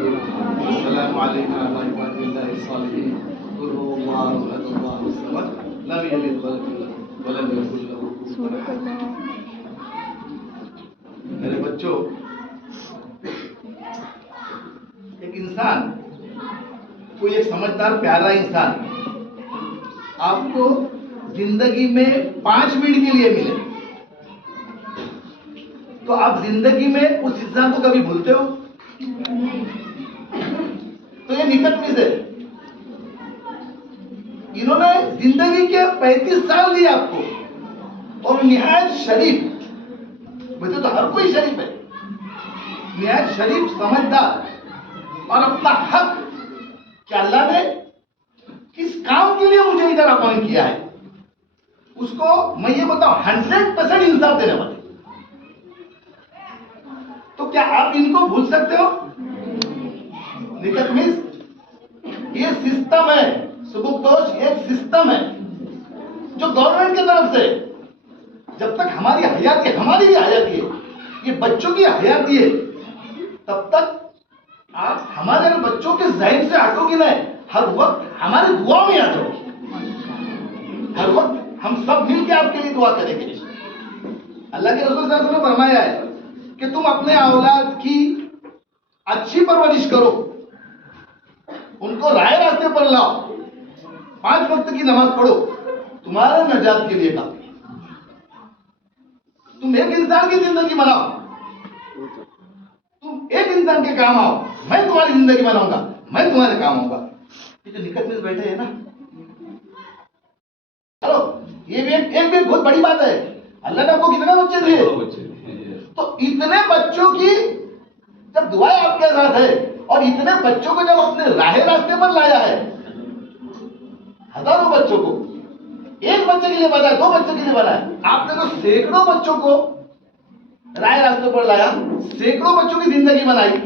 अस्सलामु अलैकुम व रहमतुल्लाहि सालिहीन कुल हुवल्लाहु अहद अल्लाहु समद लम यलिद व लम यकुल लहू कुफुवन अहद। मेरे बच्चों, एक इंसान, कोई एक समझदार प्यारा इंसान आपको जिंदगी में 5 मिनट के लिए मिले तो आप जिंदगी में उस इंसान को कभी भूलते हो? तो ये निकट मिस है। इन्होंने जिंदगी के 35 साल दिए आपको और निहायत शरीफ, वैसे तो हर कोई शरीफ है, निहायत शरीफ, समझदार और अपना हक क्या अल्लाह ने किस काम के लिए मुझे इधर अपॉइंट किया है उसको मैं ये बताऊं 100% इंसाफ देने वाले। तो क्या आप इनको भूल सकते हो? निकट मिस, ये सिस्टम है, सुबुकदोष एक सिस्टम है जो गवर्नमेंट की तरफ से, जब तक हमारी हयाती, हमारी भी हयाती है, ये बच्चों की हयाती है, तब तक आप हमारे बच्चों के ज़हन से हटोगी नहीं, हर वक्त हमारी दुआ में आ जाओगी। हर वक्त हम सब मिलकर आपके लिए दुआ करेंगे। अल्लाह के रसूल सल्लल्लाहु अलैहि वसल्लम ने फरमाया है कि तुम अपने औलाद की अच्छी परवरिश करो, उनको राय रास्ते पर लाओ, 5 वक्त की नमाज पढ़ो, तुम्हारे नजात के लिए काफी है। तुम एक इंसान की जिंदगी बनाओ, तुम एक इंसान के काम आओ, मैं तुम्हारी जिंदगी बनाऊंगा, मैं तुम्हारे काम आऊंगा। ये जो निकट में बैठे हैं ना, चलो ये भी एक बहुत बड़ी बात है। अल्लाह ने आपको कितने बच्चे दिए? तो इतने बच्चों की जब दुआएं आपके साथ है और इतने बच्चों को जब अपने रास्ते पर लाया है, हजारों बच्चों को, एक बच्चे के लिए बनाया, 2 बच्चों के लिए बनाया, आपने तो सैकड़ों बच्चों को रास्ते पर लाया, सैकड़ों बच्चों की जिंदगी बनाई।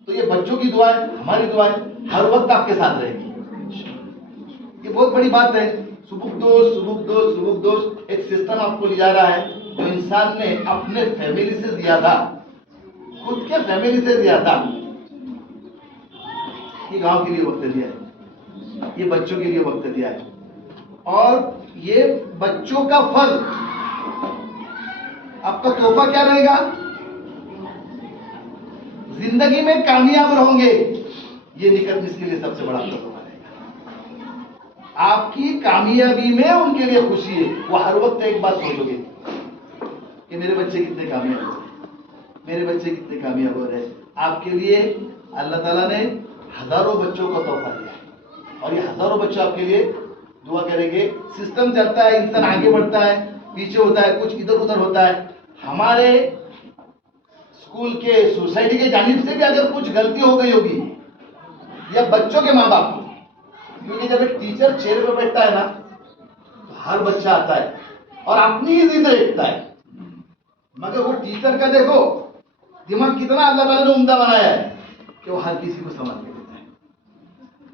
तो ये बच्चों की दुआएं, हमारी दुआएं हर वक्त आपके साथ रहेगी। ये बहुत बड़ी बात है। सुबुकदोष एक सिस्टम आपको ले जा रहा है जो इंसान ने अपने फैमिली से दिया था, खुद के फैमिली से दिया था। ये गांव के लिए वक्त दिया है, ये बच्चों के लिए वक्त दिया है, और ये बच्चों का फल, आपका तोहफा क्या रहेगा? जिंदगी में कामयाब रहोगे, ये निकट मिस के लिए सबसे बड़ा तोहफा रहेगा। आपकी कामयाबी में उनके लिए खुशी है। वो हर वक्त एक बात सोचोगे कि मेरे बच्चे कितने कामयाब हो रहे, मेरे बच्चे कितने कामयाब हो रहे हैं। आपके लिए अल्लाह ताला ने हजारों बच्चों को तोहफा दिया है और ये हजारों बच्चे आपके लिए दुआ करेंगे। सिस्टम चलता है, इंसान आगे बढ़ता है, पीछे होता है, कुछ इधर उधर होता है। हमारे स्कूल के, सोसाइटी के जानिब से भी अगर कुछ गलती हो गई होगी, या बच्चों के माँ बाप की, क्योंकि जब एक टीचर चेयर पर बैठता है ना, तो हर बच्चा आता है और अपनी ही जिद रखता है, मगर वो टीचर का देखो दिमाग कितना अल्लाह ताला ने उम्दा बनाया है कि वो हर किसी को समझ के देता है।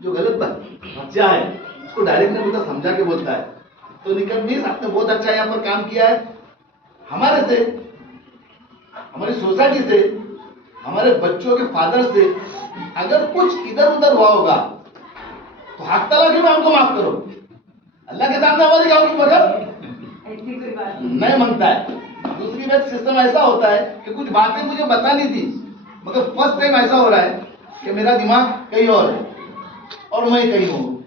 जो गलत बच्चा है उसको डायरेक्ट नहीं बोलता, समझा के बोलता है। तो निकट मिस, आपने बहुत अच्छा यहाँ पर काम किया है। हमारे से, हमारी सोसाइटी से, हमारे बच्चों के फादर से अगर कुछ इधर उधर हुआ होगा तो हक तला के हमको माफ करो। अल्लाह के सामने हमारी गाँव की बगल नहीं मांगता है। दूसरी बात, सिस्टम ऐसा होता है कि कुछ बातें मुझे बतानी थी, मगर फर्स्ट टाइम ऐसा हो रहा है कि मेरा दिमाग कहीं और है और मैं कहीं हूँ।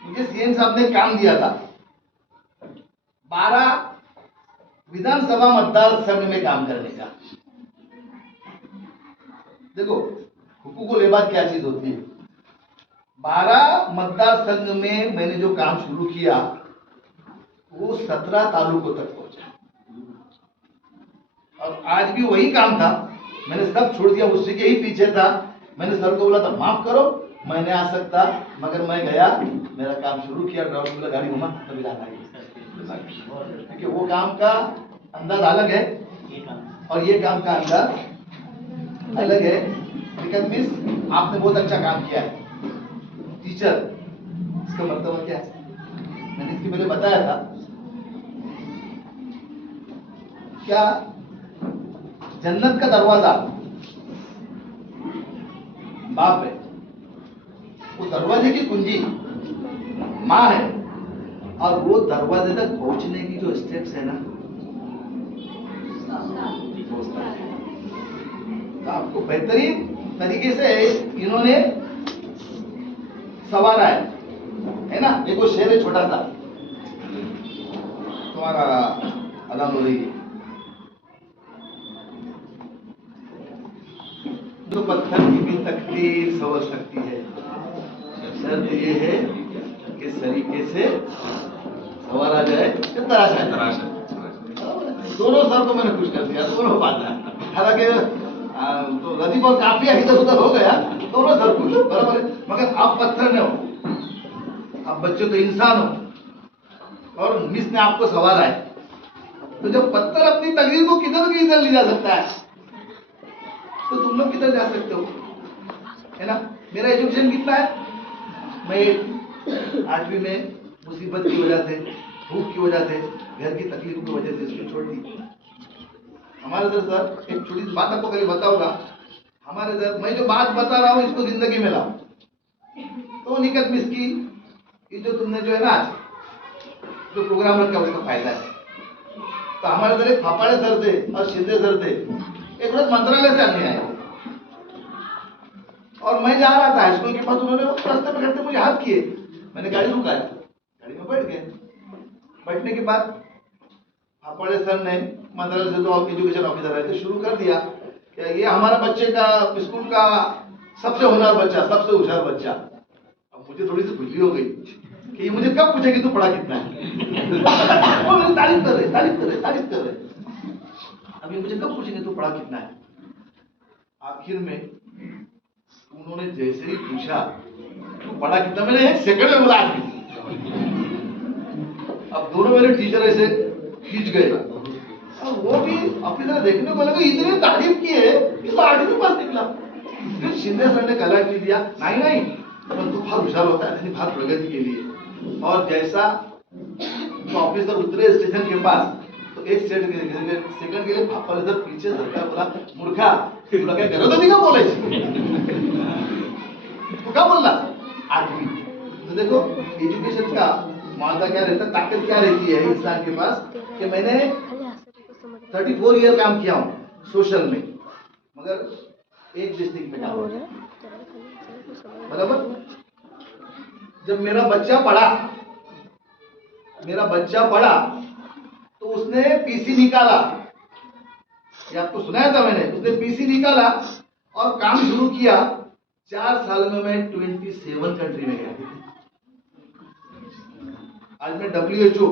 मुझे सीएम साहब ने काम दिया था 12 विधानसभा मतदार संघ में काम करने का। देखो हुकूकुल इबाद क्या चीज होती है। 12 मतदार संघ में मैंने जो काम शुरू किया वो 17 तालुकों तक पहुंचा, और आज भी वही काम था। मैंने सब छोड़ दिया, उसी के ही पीछे था। मैंने सर को बोला था माफ करो, मैं नहीं आ सकता, मगर मैं गया, मेरा काम शुरू किया, ड्राइवर बोला गाड़ी घुमा, तभी लाना है। क्योंकि वो काम का अंदाज अलग है और ये काम का अंदाज अलग है। लेकिन मिस, आपने बहुत अच्छा काम किया है। टीचर, इसका मतलब क्या है? मैंने इसके पहले बताया था क्या, जन्नत का दरवाजा बाप है, वो दरवाजे की कुंजी माँ है, और वो दरवाजे तक पहुंचने की जो स्टेप्स है ना, तो आपको बेहतरीन तरीके से इन्होंने सवारा है ना। देखो शेर है छोटा सा, तुम्हारा अदाम हो रही है। जो पत्थर की भी तकदीर संवर सकती है, शर्त ये है कि सलीके से सवारा जाए कि तराशा जाए। दोनों सर को मैंने खुश कर दिया, दोनों बात है। हालांकि तो रदीफ और काफिया इधर उधर हो गया, दोनों सर खुश, बराबर है। मगर आप पत्थर न हो, आप बच्चे तो इंसान हो, और मिस ने आपको सवारा है। तो जब पत्थर अपनी तकदीर को किधर की इधर ले जा सकता है, तो तुम लोग किधर जा सकते हो, है ना। मेरा एजुकेशन कितना है, मैं 8वीं में मुसीबत की वजह से, भूख की वजह से, घर की तकलीफ की वजह से इसको छोड़ दी। हमारे इधर सर एक छोटी सी बात आपको कल बताऊंगा। हमारे इधर मैं जो बात बता रहा हूँ इसको जिंदगी में लाओ, तो निकट मिसकी ये जो तुमने जो है ना आज जो प्रोग्राम रखा उसका फायदा है। तो हमारे इधर एक फापाड़े सर थे और शिंदे सर थे, एक रोज मंत्रालय से आदमी आए और मैं जा रहा था हाई स्कूल के पास, उन्होंने रास्ते में खड़े मुझे हाथ किए, मैंने गाड़ी रुकाया, गाड़ी में बैठ गए। बैठने के बाद फापाड़े सर ने मंत्रालय से जो एजुकेशन ऑफिसर रहे थे शुरू कर दिया कि ये हमारा बच्चे का स्कूल का सबसे होनहार बच्चा, सबसे होशियार बच्चा। अब मुझे थोड़ी सी खुशी हो गई कि ये मुझे कब पूछे कि तू पढ़ा कितना है। वो मेरी तारीफ कर रहे, तारीफ कर रहे, तारीफ कर रहे। अब ये मुझे कब पूछेंगे तू पढ़ा कितना है। आखिर में उन्होंने जैसे ही पूछा तू पढ़ा कितना, मैंने 1 सेकंड में बोला आदमी। अब दोनों मेरे टीचर ऐसे खींच गए, अब वो भी ऑफिसर देखने को लगा इतनी तारीफ की है, इस 8वीं पास निकला। फिर शिंदे सर ने गला की दिया, नहीं नहीं तो तू बहुत होशियार होता है बहुत प्रगति के लिए। और जैसा तो ऑफिसर उतरे स्टेशन के पास, तो 1 सेकंड के लिए फापा इधर पीछे सरकार बोला, मूर्खा तुला काय गरज होती का बोलायची, तो क्या बोल रहा 8वीं। तो देखो एजुकेशन का मामला क्या रहता है, ताकत क्या रहती है इंसान के पास, कि मैंने 34 ईयर काम किया हूँ सोशल में, मगर एक डिस्ट्रिक्ट में काम किया, बराबर। जब मेरा बच्चा पढ़ा तो उसने पीसी निकाला, ये आपको सुनाया था मैंने, उसने पीसी निकाला और काम शुरू किया। 4 साल में मैं 27 कंट्री में गया। आज मैं WHO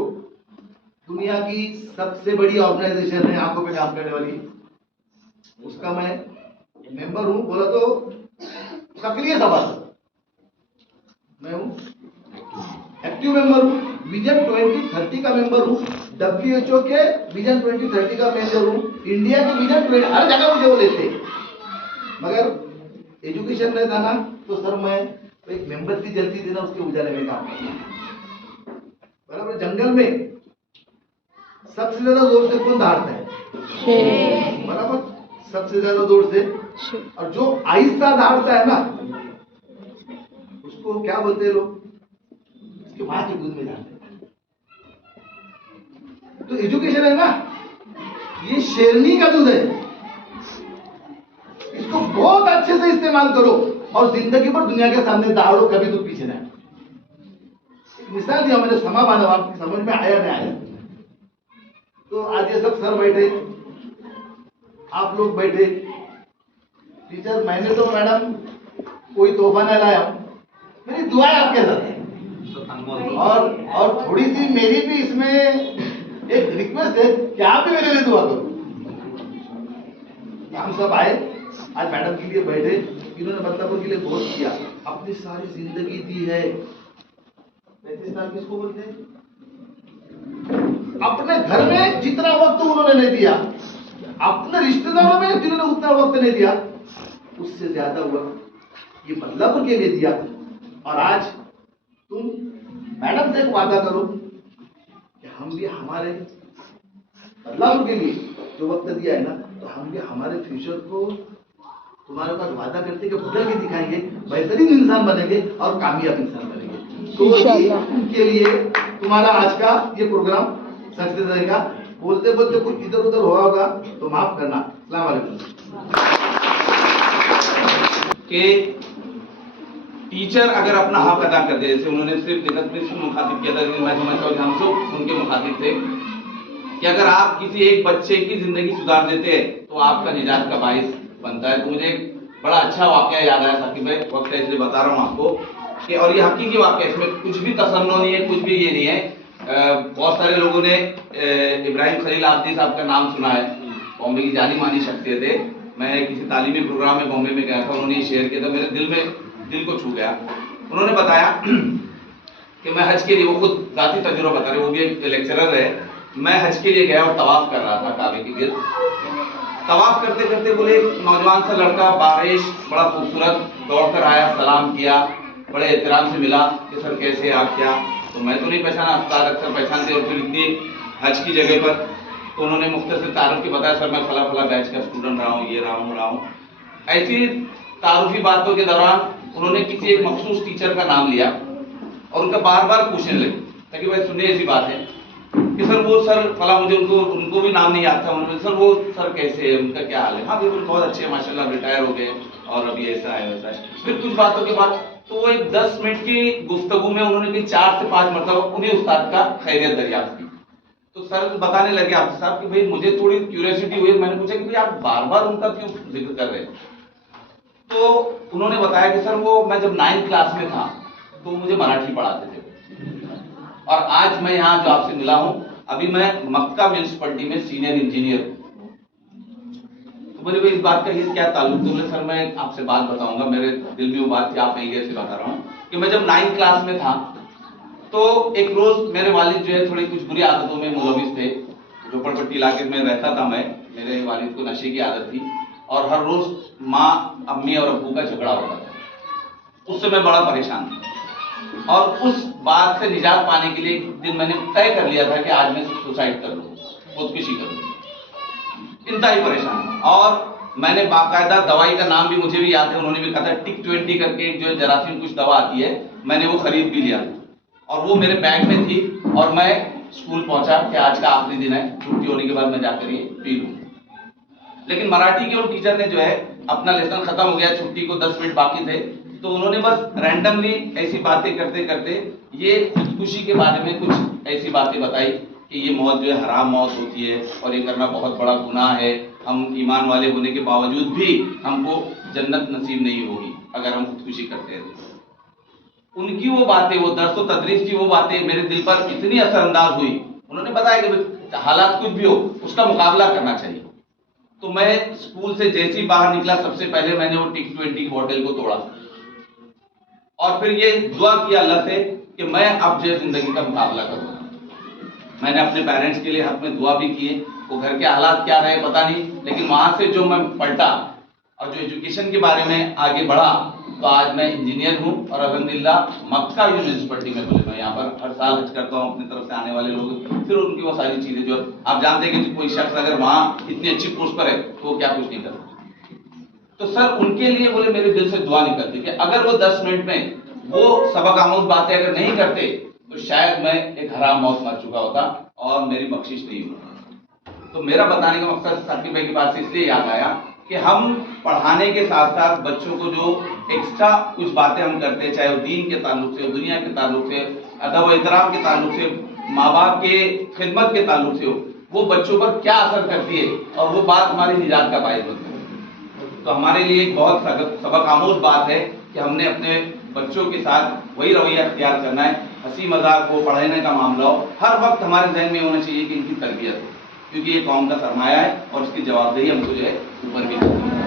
दुनिया की सबसे बड़ी ऑर्गेनाइजेशन है आंखों पे काम करने वाली, उसका मैं मेंबर हूं, बोला तो सक्रिय सभासद मैं हूं, एक्टिव मेंबर हूं, विजन 2030 का मेंबर हूं, WHO के विजन 2030 का मेंबर हूं, इंडिया के विजन 20, हर जगह मुझे वो लेते। मगर एजुकेशन में था ना, तो सर मैं एक मेंबत्ती जलती थी ना, उसके उजाले में काम करता, बराबर। जंगल में सबसे ज्यादा जोर से कौन दहाड़ता है, बराबर, सबसे ज्यादा जोर से। और जो आहिस्ता दहाड़ता है ना, उसको क्या बोलते हैं लोग, उसके मां के दूध में जाते हैं। तो एजुकेशन है ना, ये शेरनी का दूध है, इसको बहुत अच्छे से इस्तेमाल करो और जिंदगी भर दुनिया के सामने दहाड़ो, कभी दूध पीछे ना। एक मिसाल दिया मैंने, समा बांधा, आपकी समझ में आया नहीं आया। तो आज ये सब सर बैठे, आप लोग बैठे, टीचर मैंने तो मैडम कोई तोहफा नहीं लाया, मेरी दुआ है आपके साथ, और थोड़ी सी मेरी भी इसमें एक रिक्वेस्ट है कि आप भी मेरे लिए दुआ करो। हम सब आए, आज मैडम के लिए बैठे, इन्होंने बदलापुर के लिए बहुत किया, अपनी सारी जिंदगी दी है। 35 साल किसको बोलते हैं, अपने घर में जितना वक्त उन्होंने नहीं दिया, अपने रिश्तेदारों में जिन्होंने उतना वक्त नहीं दिया, उससे ज्यादा वक्त ये बदलापुर के लिए दिया। और आज तुम मैडम से एक वादा करो कि हम भी हमारे बदलापुर के लिए जो वक्त दिया है ना, तो हम भी हमारे फ्यूचर को तुम्हारे पास वादा करते कि बदल के दिखाएंगे, बेहतरीन इंसान बनेंगे और कामयाब इंसान बनेंगे। तो वही उनके लिए तुम्हारा आज का ये प्रोग्राम सक्सेस रहेगा। बोलते बोलते कुछ इधर उधर हुआ होगा तो माफ करना। अस्सलाम वालेकुम। कि टीचर अगर अपना हक अदा कर दे, जैसे उन्होंने सिर्फ निकट से मुखातिब किया था, लेकिन मैं समझता हूँ कि हम सब उनके मुखातिब थे कि अगर आप किसी एक बच्चे की जिंदगी सुधार देते हैं तो आपका निजात का बाइस बनता है। तो मुझे एक बड़ा अच्छा वाकया याद आया साकिब भाई, वक्त है इसलिए बता रहा हूँ आपको कि, और ये हकीकी वाकया, इसमें कुछ भी तसन्नो नहीं है, कुछ भी ये नहीं है। बहुत सारे लोगों ने इब्राहिम खलील आब्दी साहब का नाम सुना है, बॉम्बे की जानी मानी शख्सियत है। मैं किसी तालीमी प्रोग्राम में बॉम्बे में गया था, उन्होंने शेयर किया था, मेरे दिल को छू गया। उन्होंने बताया कि मैं हज के लिए, वो खुद जाती तजुर्बा बता रहे, वो भी एक लेक्चरर है, मैं हज के लिए गया और तवाफ कर रहा था काबे के गिर्द। तवाफ करते करते बोले नौजवान सा लड़का बारिश बड़ा खूबसूरत दौड़कर आया, सलाम किया, बड़े एहतराम से मिला कि सर कैसे आप क्या। तो मैं तो नहीं पहचाना, अफ्तार अक्सर पहचानते, और फिर इतनी हज की जगह पर। तो उन्होंने मुख्तसर तारुफ की बताया, सर मैं फला फला बैच का स्टूडेंट रहा हूँ, ये रहा हूँ। ऐसी तारुफी बातों के दौरान उन्होंने किसी एक मखसूस टीचर का नाम लिया और उनका बार बार पूछने लगे ताकि भाई सुनिए ऐसी बात है कि सर वो सर फला, मुझे उनको भी नाम नहीं आता। उन्होंने सर वो सर कैसे है, उनका क्या हाल है? हाँ बिल्कुल बहुत अच्छे हैं माशाल्लाह, रिटायर हो गए और अभी ऐसा है वैसा है। फिर कुछ बातों के बाद तो वो एक 10 मिनट की गुफ्तगू में उन्होंने 4 से 5 मरतबा उन्हीं उस्ताद का खैरियत दरियाफ्त की। तो सर बताने लगे आप साहब कि भाई मुझे थोड़ी क्यूरियोसिटी हुई, मैंने पूछा कि भाई आप बार बार उनका क्यों जिक्र कर रहे हैं? तो उन्होंने बताया कि सर वो मैं जब 9th क्लास में था तो मुझे मराठी पढ़ाते थे, और आज मैं यहाँ जो आपसे मिला हूँ, अभी मैं मक्का म्यूनिसिपैलिटी में सीनियर इंजीनियर हूँ। तो मुझे भाई इस बात का ये क्या ताल्लुक? तो बोले सर मैं आपसे बात बताऊंगा, मेरे दिल में वो बात थी, आप नहीं कैसे बता रहा हूँ कि मैं जब 9th क्लास में था तो एक रोज मेरे वालिद जो है थोड़ी कुछ बुरी आदतों में मुलविस थे। झोपड़पट्टी इलाके में रहता था मैं, मेरे वालिद को नशे की आदत थी और हर रोज माँ, अम्मी और अब्बू का झगड़ा होता था। उससे मैं बड़ा परेशान था और उस बात से निजात पाने के लिए एक दिन मैंने तय कर लिया था कि आज मैं सुसाइड कर लूँ, खुदकुशी कर लूँ। इंतहाई परेशान, और मैंने बाकायदा दवाई का नाम भी मुझे भी याद है, उन्होंने भी कहा था टिक 20 करके एक जो जरासीम कुछ दवा आती है, मैंने वो खरीद भी लिया और वो मेरे बैग में थी। और मैं स्कूल पहुंचा कि आज का आखिरी दिन है, छुट्टी होने के बाद मैं जाकर ये पी लूँ। लेकिन मराठी के उन टीचर ने जो है अपना लेसन खत्म हो गया, छुट्टी को 10 मिनट बाकी थे, तो उन्होंने बस रैंडमली ऐसी बातें करते करते ये खुदकुशी के बारे में कुछ ऐसी बातें बताई कि ये मौत जो है हराम मौत होती है और ये करना बहुत बड़ा गुनाह है, हम ईमान वाले होने के बावजूद भी हमको जन्नत नसीब नहीं होगी अगर हम खुदकुशी करते हैं। उनकी वो बातें, वो दर्स व तदरीस की वो बातें मेरे दिल पर इतनी असरअंदाज हुई। उन्होंने बताया कि हालात कुछ भी हो उसका मुकाबला करना चाहिए। तो मैं स्कूल से जैसे ही बाहर निकला, सबसे पहले मैंने वो टिक 20 बॉटल को तोड़ा और फिर ये दुआ किया अल्लाह से कि मैं अब जो जिंदगी का मुकाबला करूंगा। मैंने अपने पेरेंट्स के लिए हक में दुआ भी किए, वो घर के हालात क्या रहे पता नहीं, लेकिन वहां से जो मैं पलटा और जो एजुकेशन के बारे में आगे बढ़ा, तो आज मैं इंजीनियर हूँ और अल्हम्दुलिल्लाह मक्का म्यूनिसिपैलिटी में बोले मैं यहाँ पर हर साल हज करता हूँ। अपनी तरफ से आने वाले लोग फिर उनकी वो सारी चीजें जो आप जानते हैं कि कोई शख्स अगर वहाँ इतनी अच्छी पोस्ट पर है तो वो क्या कुछ नहीं करता। तो सर उनके लिए बोले मेरे दिल से दुआ निकलती कि अगर वो 10 मिनट में वो सबक आमूज बातें अगर नहीं करते तो शायद मैं एक हराम मौत मर चुका होता और मेरी बख्शिश नहीं होती। तो मेरा बताने का मकसद साकिब भाई की बात से इसलिए याद आया कि हम पढ़ाने के साथ साथ बच्चों को जो एक्स्ट्रा कुछ बातें हम करते हैं, चाहे वो दीन के ताल्लुक से, दुनिया के ताल्लुक से, अदब व एहतराम के ताल्लुक से, माँ बाप के खिदमत के ताल्लुक से हो, वो बच्चों पर क्या असर करती है और वो बात हमारी निजात का बायस बनती है। तो हमारे लिए एक बहुत सबक आमोज बात है कि हमने अपने बच्चों के साथ वही रवैया अख्तियार करना है। हंसी मजाक हो, पढ़ाने का मामला हो, हर वक्त हमारे जहन में होना चाहिए कि इनकी तरबियत हो, क्योंकि ये कौम का सरमाया है और इसकी जवाबदेही हमको जो है ऊपर भी करनी है।